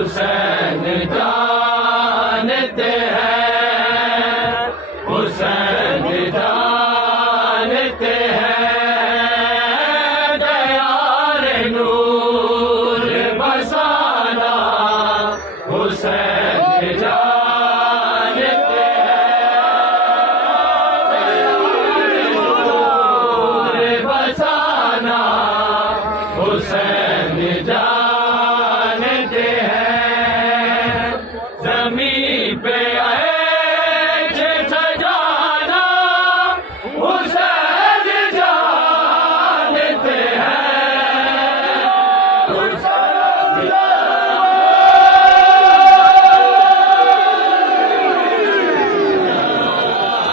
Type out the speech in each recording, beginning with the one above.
हुसैन जानते हैं, हुसैन जानते हैं, दयार नूर बसाना हुसैन जानते हैं, नूर बसाना हुसैन जानते हैं, ज़मीं पे ऐश सजाना हुसैन जानते हैं, हुसैन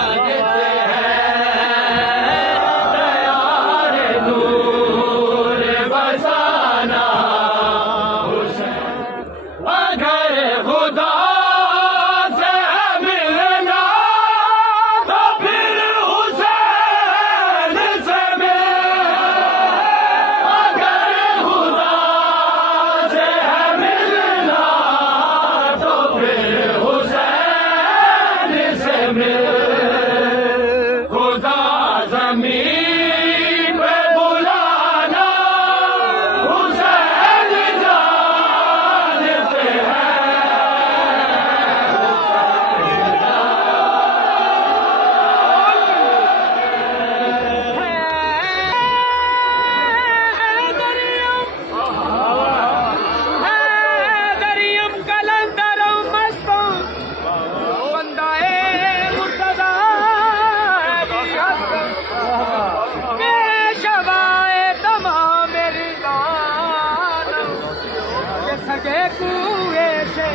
जानते हैं, दयार नूर बसाना हुसैन। अगर खुदा से मिलना तो फिर हुसैन से मिल, अगर खुदा से मिलना तो फिर हुसैन से मिल, खुदा ज़मीन पे बुलाना हुसैन जानते दरियम कलंदरम मस्तों बंदाए मुर्तज़ा पेशवाए तमाम मेरी दानम ये सगे कुए से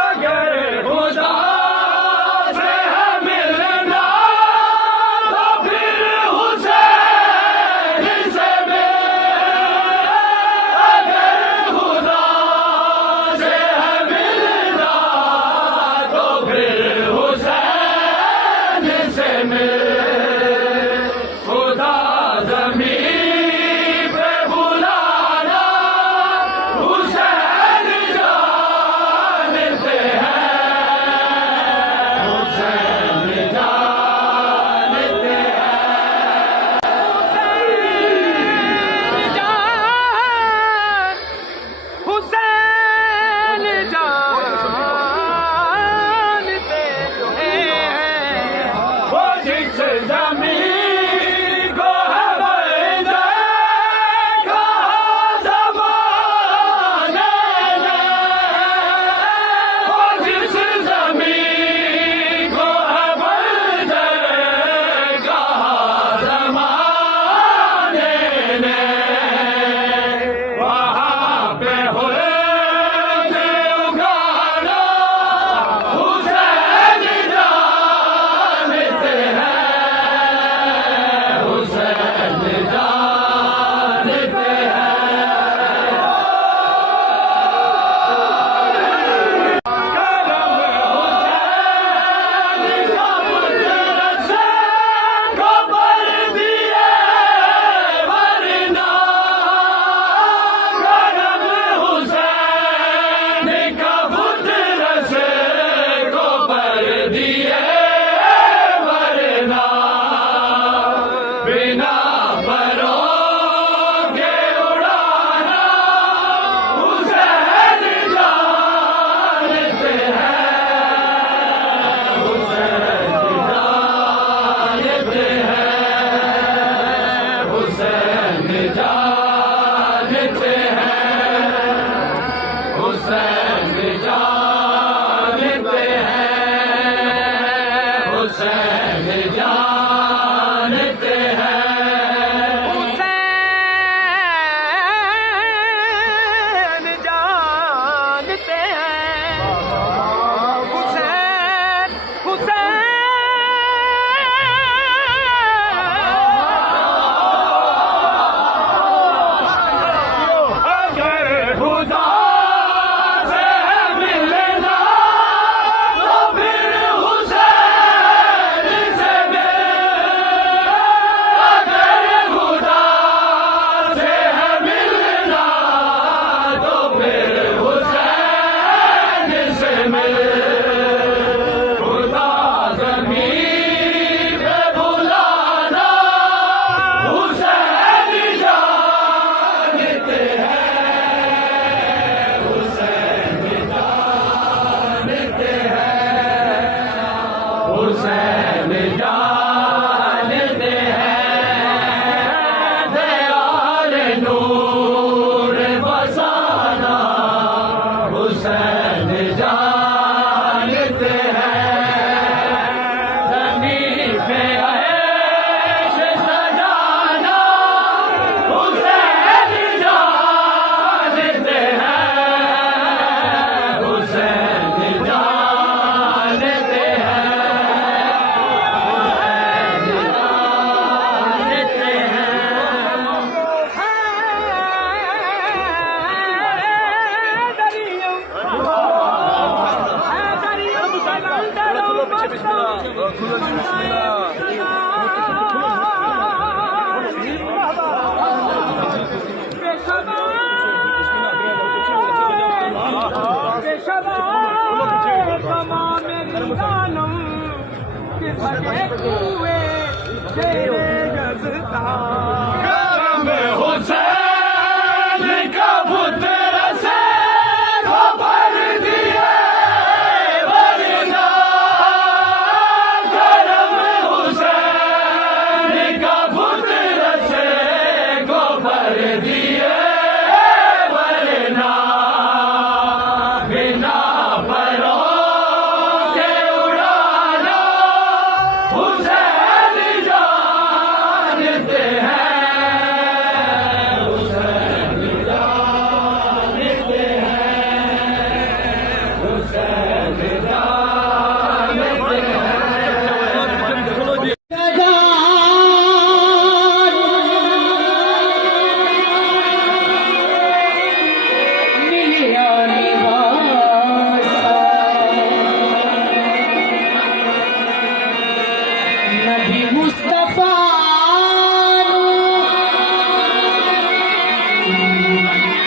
अगर खुदा से मिलना तो फिर हुसैन से मिल, अगर खुदा से मिलना तो फिर हुसैन से मिल, खुदा ज़मीन पे बुलाना हुसैन जानते अली